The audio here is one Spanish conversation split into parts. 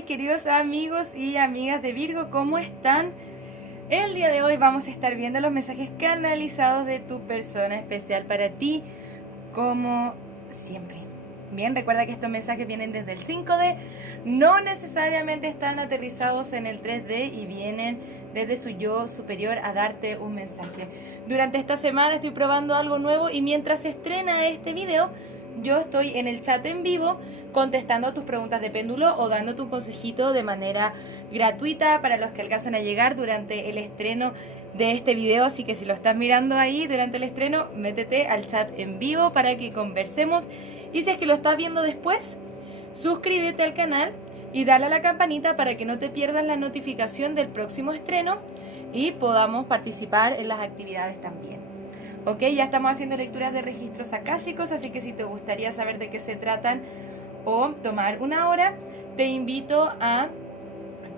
mis queridos amigos y amigas de Virgo? ¿Cómo están? El día de hoy vamos a estar viendo los mensajes canalizados de tu persona especial para ti, como siempre. Bien, recuerda que estos mensajes vienen desde el 5D, no necesariamente están aterrizados en el 3D y vienen desde su yo superior a darte un mensaje. Durante esta semana estoy probando algo nuevo y mientras se estrena este video, yo estoy en el chat en vivo contestando tus preguntas de péndulo o dándote un consejito de manera gratuita para los que alcanzan a llegar durante el estreno de este video. Así que si lo estás mirando ahí durante el estreno, métete al chat en vivo para que conversemos. Y si es que lo estás viendo después, suscríbete al canal y dale a la campanita para que no te pierdas la notificación del próximo estreno y podamos participar en las actividades también. Ok, ya estamos haciendo lecturas de registros akáshicos, así que si te gustaría saber de qué se tratan o tomar una hora, te invito a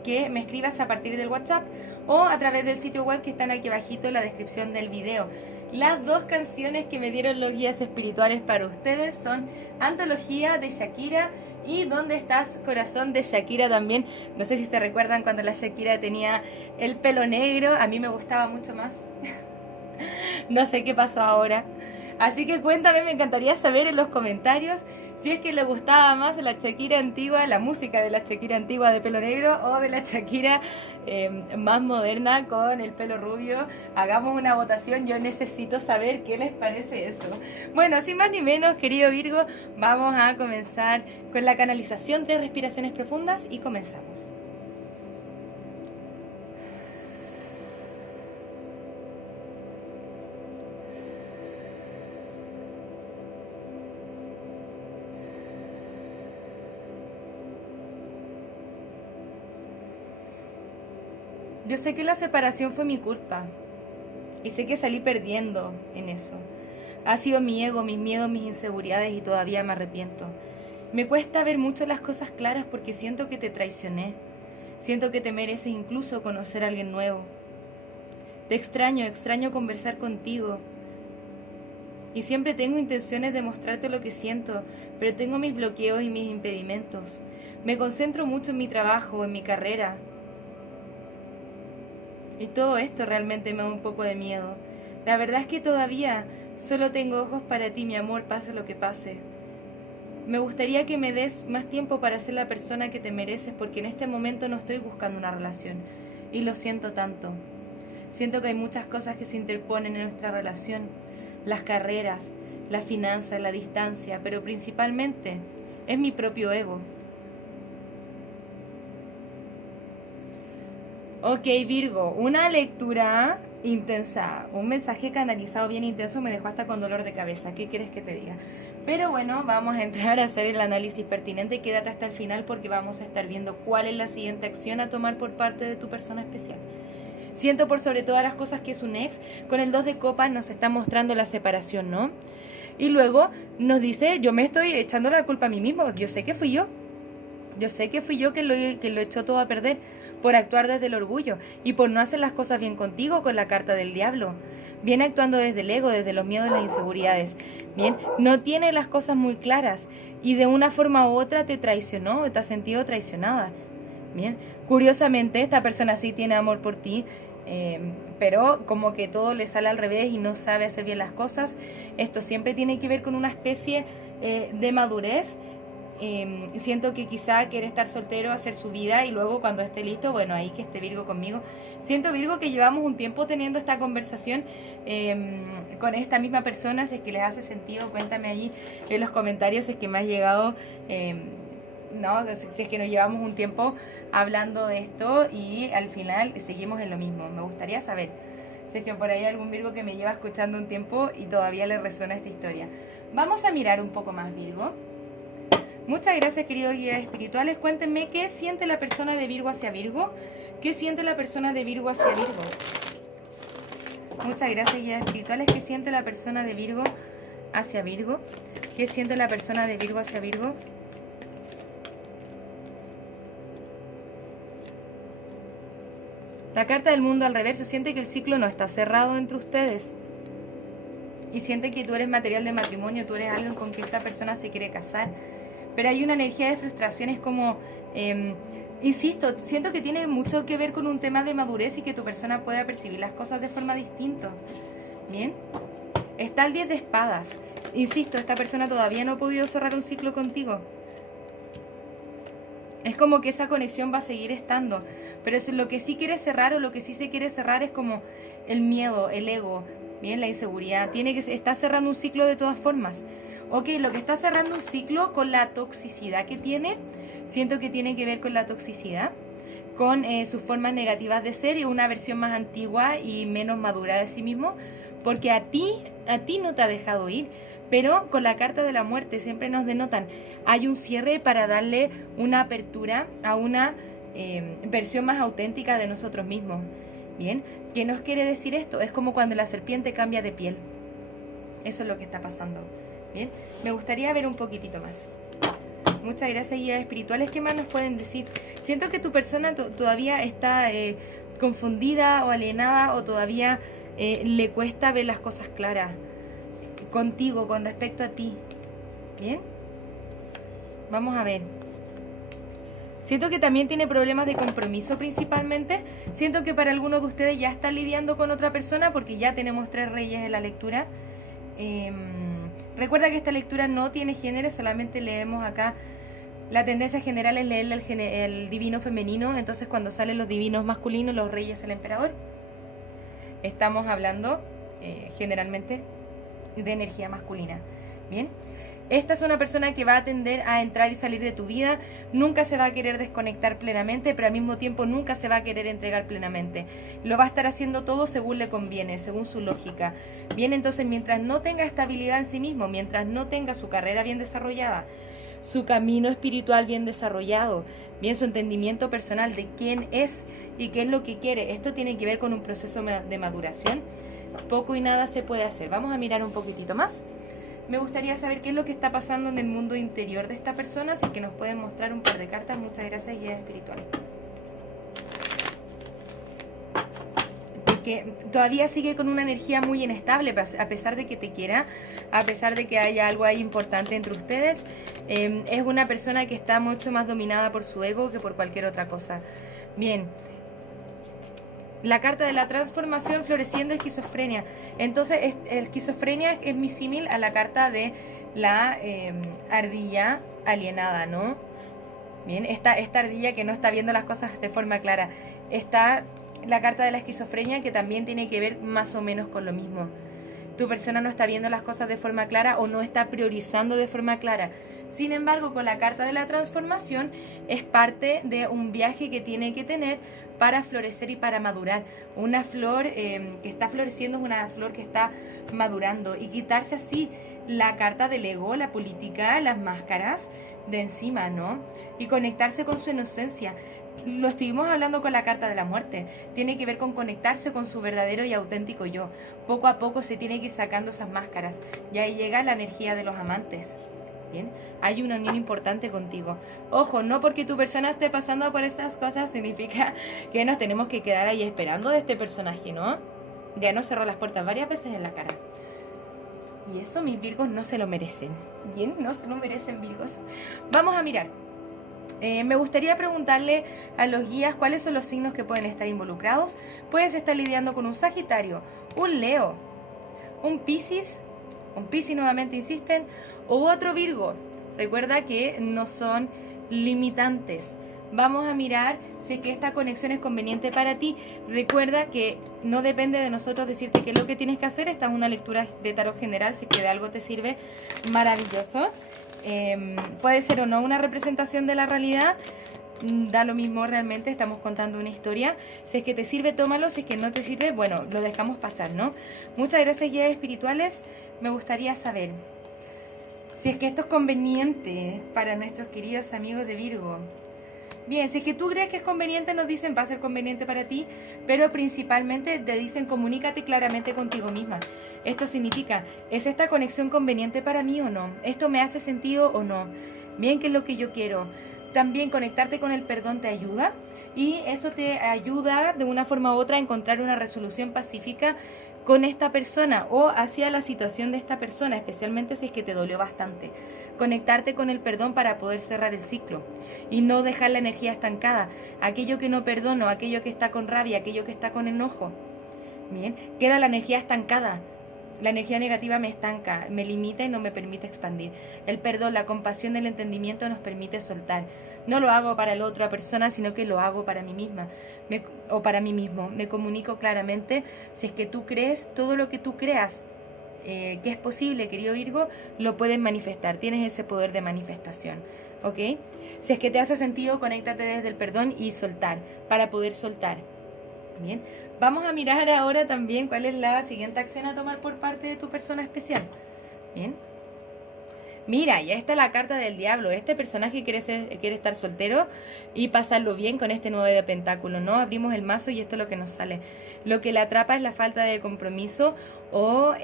que me escribas a partir del WhatsApp o a través del sitio web que están aquí abajito en la descripción del video. Las dos canciones que me dieron los guías espirituales para ustedes son Antología de Shakira y ¿Dónde estás, corazón? De Shakira también. No sé si se recuerdan cuando la Shakira tenía el pelo negro, a mí me gustaba mucho más. No sé qué pasó ahora. Así que cuéntame, me encantaría saber en los comentarios si es que le gustaba más la Shakira antigua, la música de la Shakira antigua de pelo negro o de la Shakira más moderna con el pelo rubio. Hagamos una votación, yo necesito saber qué les parece eso. Bueno, sin más ni menos, querido Virgo, vamos a comenzar con la canalización, 3 respiraciones profundas y comenzamos. Yo sé que la separación fue mi culpa y sé que salí perdiendo en eso. Ha sido mi ego, mis miedos, mis inseguridades y todavía me arrepiento. Me cuesta ver mucho las cosas claras porque siento que te traicioné. Siento que te mereces incluso conocer a alguien nuevo. Te extraño, extraño conversar contigo. Y siempre tengo intenciones de mostrarte lo que siento, pero tengo mis bloqueos y mis impedimentos. Me concentro mucho en mi trabajo, en mi carrera. Y todo esto realmente me da un poco de miedo. La verdad es que todavía solo tengo ojos para ti, mi amor, pase lo que pase. Me gustaría que me des más tiempo para ser la persona que te mereces, porque en este momento no estoy buscando una relación. Y lo siento tanto. Siento que hay muchas cosas que se interponen en nuestra relación. Las carreras, las finanzas, la distancia, pero principalmente es mi propio ego. Ok, Virgo, una lectura intensa, un mensaje canalizado bien intenso me dejó hasta con dolor de cabeza. ¿Qué quieres que te diga? Pero bueno, vamos a entrar a hacer el análisis pertinente. Quédate hasta el final porque vamos a estar viendo cuál es la siguiente acción a tomar por parte de tu persona especial. Siento por sobre todas las cosas que es un ex. Con el 2 de copas nos está mostrando la separación, ¿no? Y luego nos dice, yo me estoy echando la culpa a mí mismo. Yo sé que fui yo. Yo sé que fui yo que lo echó todo a perder por actuar desde el orgullo y por no hacer las cosas bien contigo con la carta del diablo. Viene actuando desde el ego, desde los miedos y las inseguridades. Bien, no tiene las cosas muy claras y de una forma u otra te traicionó, te has sentido traicionada. Bien, curiosamente esta persona sí tiene amor por ti, pero como que todo le sale al revés y no sabe hacer bien las cosas. Esto siempre tiene que ver con una especie de madurez. Siento que quizá quiere estar soltero, hacer su vida y luego cuando esté listo, bueno, ahí que esté Virgo conmigo. Siento, Virgo, que llevamos un tiempo teniendo esta conversación con esta misma persona. Si es que les hace sentido, cuéntame allí en los comentarios si es que me has llegado, no, si es que nos llevamos un tiempo hablando de esto y al final seguimos en lo mismo. Me gustaría saber si es que por ahí hay algún Virgo que me lleva escuchando un tiempo y todavía le resuena esta historia. Vamos a mirar un poco más, Virgo. Muchas gracias, queridos guías espirituales. Cuéntenme qué siente la persona de Virgo hacia Virgo. ¿Qué siente la persona de Virgo hacia Virgo? Muchas gracias, guías espirituales. ¿Qué siente la persona de Virgo hacia Virgo? ¿Qué siente la persona de Virgo hacia Virgo? La carta del mundo al reverso. Siente que el ciclo no está cerrado entre ustedes. Y siente que tú eres material de matrimonio, tú eres alguien con que esta persona se quiere casar. Pero hay una energía de frustración, es como Insisto, siento que tiene mucho que ver con un tema de madurez y que tu persona pueda percibir las cosas de forma distinta. Bien. Está el 10 de espadas. Insisto, esta persona todavía no ha podido cerrar un ciclo contigo. Es como que esa conexión va a seguir estando. Pero lo que sí quiere cerrar o lo que sí se quiere cerrar es como el miedo, el ego, bien, la inseguridad. Está cerrando un ciclo de todas formas. Ok, lo que está cerrando un ciclo con la toxicidad que tiene, siento que tiene que ver con la toxicidad, con sus formas negativas de ser y una versión más antigua y menos madura de sí mismo, porque a ti no te ha dejado ir. Pero con la carta de la muerte siempre nos denotan, hay un cierre para darle una apertura a una versión más auténtica de nosotros mismos. Bien, ¿qué nos quiere decir esto? Es como cuando la serpiente cambia de piel. Eso es lo que está pasando. Bien, me gustaría ver un poquitito más. Muchas gracias, guías espirituales. ¿Qué más nos pueden decir? Siento que tu persona todavía está confundida o alienada, o todavía le cuesta ver las cosas claras contigo, con respecto a ti. Bien, vamos a ver. Siento que también tiene problemas de compromiso principalmente. Siento que para algunos de ustedes ya está lidiando con otra persona, porque ya tenemos 3 reyes en la lectura. Recuerda que esta lectura no tiene género, solamente leemos acá. La tendencia general es leer el divino femenino. Entonces cuando salen los divinos masculinos, los reyes, el emperador, estamos hablando generalmente de energía masculina. Bien, esta es una persona que va a tender a entrar y salir de tu vida. Nunca se va a querer desconectar plenamente, pero al mismo tiempo nunca se va a querer entregar plenamente. Lo va a estar haciendo todo según le conviene, según su lógica. Bien, entonces mientras no tenga estabilidad en sí mismo, mientras no tenga su carrera bien desarrollada, su camino espiritual bien desarrollado, bien, su entendimiento personal de quién es y qué es lo que quiere, esto tiene que ver con un proceso de maduración. Poco y nada se puede hacer. Vamos a mirar un poquitito más. Me gustaría saber qué es lo que está pasando en el mundo interior de esta persona. Así que nos pueden mostrar un par de cartas. Muchas gracias, guía espiritual. Porque todavía sigue con una energía muy inestable, a pesar de que te quiera, a pesar de que haya algo ahí importante entre ustedes. Es una persona que está mucho más dominada por su ego que por cualquier otra cosa. Bien. La carta de la transformación, floreciendo esquizofrenia. Entonces, esquizofrenia es mi símil a la carta de la ardilla alienada, ¿no? Bien, esta ardilla que no está viendo las cosas de forma clara. Está la carta de la esquizofrenia, que también tiene que ver más o menos con lo mismo. Tu persona no está viendo las cosas de forma clara o no está priorizando de forma clara. Sin embargo, con la carta de la transformación es parte de un viaje que tiene que tener para florecer y para madurar. Una flor que está floreciendo es una flor que está madurando, y quitarse así la carta del ego, la política, las máscaras de encima, ¿no? Y conectarse con su inocencia. Lo estuvimos hablando con la carta de la muerte. Tiene que ver con conectarse con su verdadero y auténtico yo. Poco a poco se tiene que ir sacando esas máscaras. Y ahí llega la energía de los amantes. Bien, hay una unión importante contigo. Ojo, no porque tu persona esté pasando por estas cosas significa que nos tenemos que quedar ahí esperando de este personaje, ¿no? Ya nos cerró las puertas varias veces en la cara. Y eso mis Virgos no se lo merecen. Bien, no se lo merecen, Virgos. Vamos a mirar. Me gustaría preguntarle a los guías cuáles son los signos que pueden estar involucrados. Puedes estar lidiando con un Sagitario, un Leo, un Piscis nuevamente insisten, u otro Virgo. Recuerda que no son limitantes. Vamos a mirar si es que esta conexión es conveniente para ti. Recuerda que no depende de nosotros decirte qué es lo que tienes que hacer. Esta es una lectura de tarot general. Si es que de algo te sirve, maravilloso. Puede ser o no una representación de la realidad. Da lo mismo realmente, estamos contando una historia. Si es que te sirve, tómalo. Si es que no te sirve, bueno, lo dejamos pasar, ¿no? Muchas gracias, guías espirituales. Me gustaría saber si es que esto es conveniente para nuestros queridos amigos de Virgo. Bien, si es que tú crees que es conveniente, nos dicen va a ser conveniente para ti, pero principalmente te dicen comunícate claramente contigo misma. Esto significa, ¿es esta conexión conveniente para mí o no? ¿Esto me hace sentido o no? Bien, ¿qué es lo que yo quiero? También conectarte con el perdón te ayuda, y eso te ayuda de una forma u otra a encontrar una resolución pacífica con esta persona o hacia la situación de esta persona, especialmente si es que te dolió bastante. Conectarte con el perdón para poder cerrar el ciclo y no dejar la energía estancada. Aquello que no perdono, aquello que está con rabia, aquello que está con enojo, bien, queda la energía estancada. La energía negativa me estanca, me limita y no me permite expandir. El perdón, la compasión, el entendimiento nos permite soltar. No lo hago para la otra persona, sino que lo hago para mí misma o para mí mismo. Me comunico claramente. Si es que tú crees, todo lo que tú creas que es posible, querido Virgo, lo puedes manifestar. Tienes ese poder de manifestación, ¿ok? Si es que te hace sentido, conéctate desde el perdón y soltar, para poder soltar. Bien, vamos a mirar ahora también cuál es la siguiente acción a tomar por parte de tu persona especial. Bien. Mira, ya está la carta del diablo. Este personaje quiere estar soltero y pasarlo bien con este 9 de pentáculos, ¿no? Abrimos el mazo y esto es lo que nos sale. Lo que le atrapa es la falta de compromiso o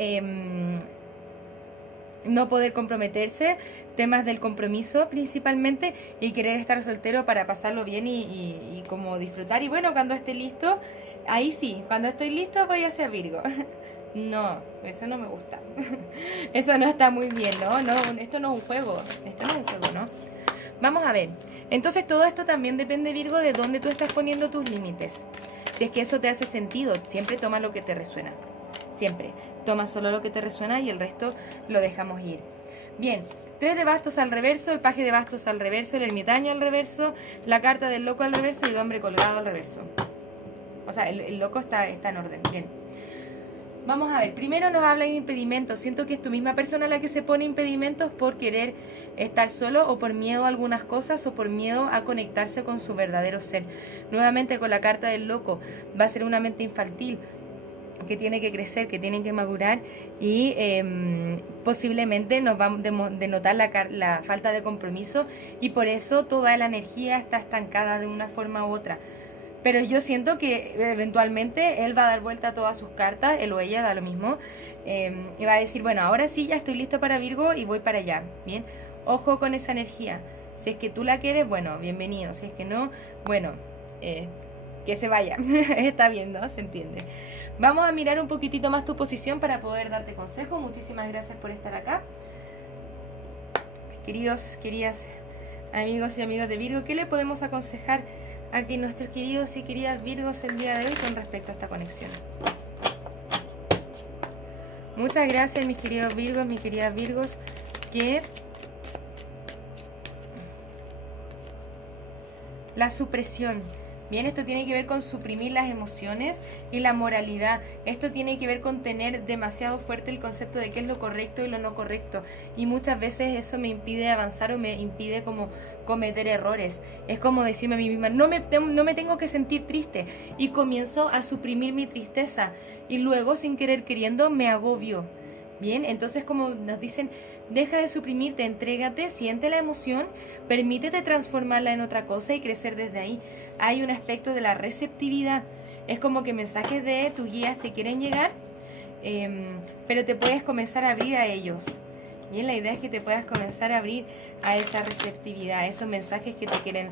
no poder comprometerse, temas del compromiso principalmente, y querer estar soltero para pasarlo bien y como disfrutar. Y bueno, cuando esté listo, ahí sí, cuando estoy listo voy hacia Virgo. No, eso no me gusta. Eso no está muy bien, ¿no? No, esto no es un juego. Esto no es un juego, ¿no? Vamos a ver. Entonces todo esto también depende, Virgo, de dónde tú estás poniendo tus límites. Si es que eso te hace sentido, siempre toma lo que te resuena. Siempre. Toma solo lo que te resuena y el resto lo dejamos ir. Bien. 3 de bastos al reverso, el paje de bastos al reverso, el ermitaño al reverso, la carta del loco al reverso y el hombre colgado al reverso. O sea, el loco está en orden. Bien. Vamos a ver, primero nos habla de impedimentos. Siento que es tu misma persona la que se pone impedimentos por querer estar solo o por miedo a algunas cosas o por miedo a conectarse con su verdadero ser. Nuevamente con la carta del loco, va a ser una mente infantil que tiene que crecer, que tiene que madurar y posiblemente nos va a denotar la falta de compromiso y por eso toda la energía está estancada de una forma u otra. Pero yo siento que eventualmente él va a dar vuelta a todas sus cartas, él o ella, da lo mismo, y va a decir, bueno, ahora sí ya estoy listo para Virgo y voy para allá, ¿bien? Ojo con esa energía. Si es que tú la quieres, bueno, bienvenido. Si es que no, bueno, que se vaya. Está bien, ¿no? Se entiende. Vamos a mirar un poquitito más tu posición para poder darte consejo. Muchísimas gracias por estar acá. Queridas amigos y amigas de Virgo, ¿qué le podemos aconsejar aquí nuestros queridos y queridas Virgos el día de hoy con respecto a esta conexión? Muchas gracias, mis queridos Virgos, mis queridas Virgos, que la supresión. Bien, esto tiene que ver con suprimir las emociones y la moralidad. Esto tiene que ver con tener demasiado fuerte el concepto de qué es lo correcto y lo no correcto. Y muchas veces eso me impide avanzar o me impide como cometer errores. Es como decirme a mí misma, no me tengo que sentir triste. Y comienzo a suprimir mi tristeza. Y luego, sin querer queriendo, me agobio. Bien, entonces como nos dicen, deja de suprimirte, entrégate, siente la emoción, permítete transformarla en otra cosa y crecer desde ahí. Hay un aspecto de la receptividad. Es como que mensajes de tus guías te quieren llegar, pero te puedes comenzar a abrir a ellos. Bien, la idea es que te puedas comenzar a abrir a esa receptividad, a esos mensajes que te quieren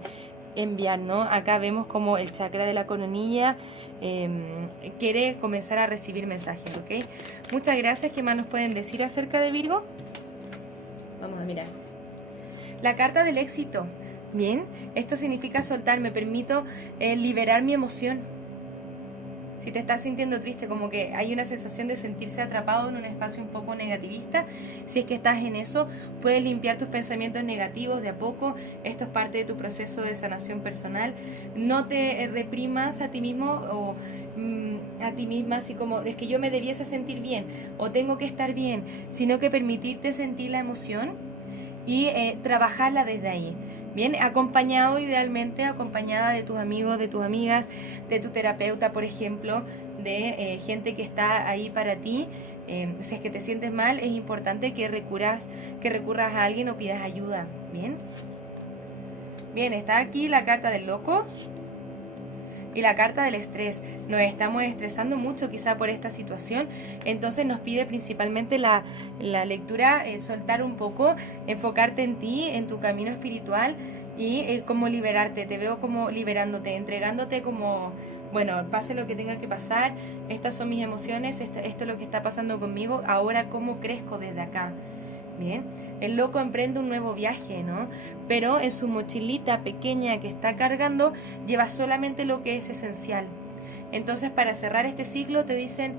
enviar, ¿no? Acá vemos como el chakra de la coronilla quiere comenzar a recibir mensajes, ¿ok? Muchas gracias. ¿Qué más nos pueden decir acerca de Virgo? Vamos a mirar. La carta del éxito. Bien, esto significa soltar, me permito liberar mi emoción. Si te estás sintiendo triste, como que hay una sensación de sentirse atrapado en un espacio un poco negativista, si es que estás en eso, puedes limpiar tus pensamientos negativos de a poco. Esto es parte de tu proceso de sanación personal. No te reprimas a ti mismo o a ti misma así como es que yo me debiese sentir bien o tengo que estar bien, sino que permitirte sentir la emoción y trabajarla desde ahí. Bien, acompañado, idealmente acompañada de tus amigos, de tus amigas, de tu terapeuta, por ejemplo, de gente que está ahí para ti. Si es que te sientes mal, es importante que recurras a alguien o pidas ayuda. Bien, bien, está aquí la carta del loco y la carta del estrés. Nos estamos estresando mucho quizá por esta situación, entonces nos pide principalmente la lectura, soltar un poco, enfocarte en ti, en tu camino espiritual y cómo liberarte. Te veo como liberándote, entregándote como, bueno, pase lo que tenga que pasar, estas son mis emociones, esto es lo que está pasando conmigo, ahora cómo crezco desde acá. Bien, el loco emprende un nuevo viaje, ¿no? Pero en su mochilita pequeña que está cargando, lleva solamente lo que es esencial. Entonces, para cerrar este ciclo te dicen: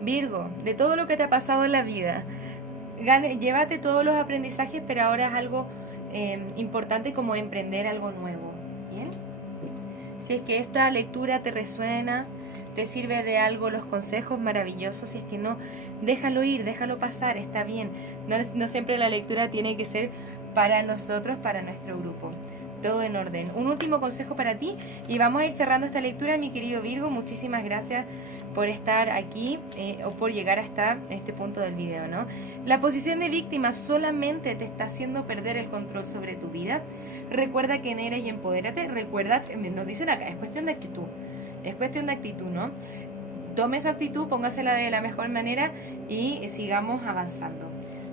Virgo, de todo lo que te ha pasado en la vida, llévate todos los aprendizajes, pero ahora es algo importante como emprender algo nuevo. ¿Bien? Si es que esta lectura te resuena, te sirve de algo los consejos maravillosos, si es que no, déjalo ir, déjalo pasar, está bien. No siempre la lectura tiene que ser para nosotros, para nuestro grupo. Todo en orden. Un último consejo para ti y vamos a ir cerrando esta lectura, mi querido Virgo. Muchísimas gracias por estar aquí o por llegar hasta este punto del video, ¿no? La posición de víctima solamente te está haciendo perder el control sobre tu vida. Recuerda quién eres y empodérate. Recuerda, nos dicen acá, es cuestión de actitud. Es cuestión de actitud, ¿no? Tome su actitud, póngasela de la mejor manera y sigamos avanzando.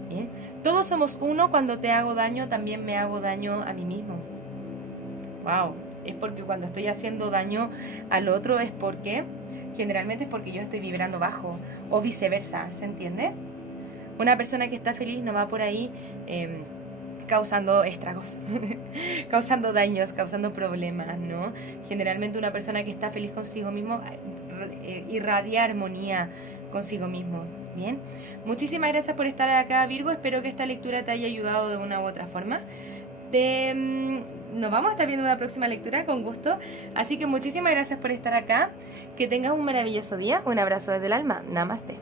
¿Bien? Todos somos uno. Cuando te hago daño, también me hago daño a mí mismo. Wow. Es porque cuando estoy haciendo daño al otro es porque, generalmente es porque yo estoy vibrando bajo o viceversa, ¿se entiende? Una persona que está feliz no va por ahí causando estragos, causando daños, causando problemas, ¿no? Generalmente una persona que está feliz consigo mismo irradia armonía consigo mismo, ¿bien? Muchísimas gracias por estar acá, Virgo. Espero que esta lectura te haya ayudado de una u otra forma. Nos vamos a estar viendo en la próxima lectura, con gusto. Así que muchísimas gracias por estar acá. Que tengas un maravilloso día. Un abrazo desde el alma. Namaste.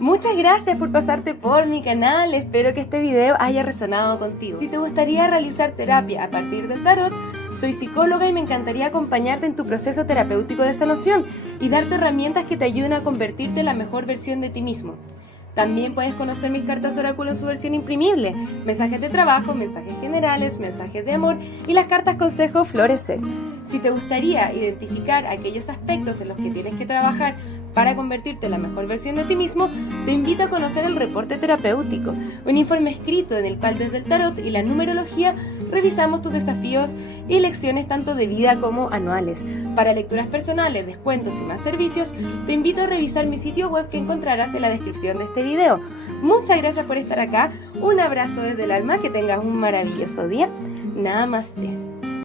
Muchas gracias por pasarte por mi canal, espero que este video haya resonado contigo. Si te gustaría realizar terapia a partir del tarot, soy psicóloga y me encantaría acompañarte en tu proceso terapéutico de sanación y darte herramientas que te ayuden a convertirte en la mejor versión de ti mismo. También puedes conocer mis cartas oráculo en su versión imprimible, mensajes de trabajo, mensajes generales, mensajes de amor y las cartas consejo florecer. Si te gustaría identificar aquellos aspectos en los que tienes que trabajar para convertirte en la mejor versión de ti mismo, te invito a conocer el reporte terapéutico, un informe escrito en el cual desde el tarot y la numerología revisamos tus desafíos y lecciones tanto de vida como anuales. Para lecturas personales, descuentos y más servicios, te invito a revisar mi sitio web que encontrarás en la descripción de este video. Muchas gracias por estar acá, un abrazo desde el alma, que tengas un maravilloso día. Namaste.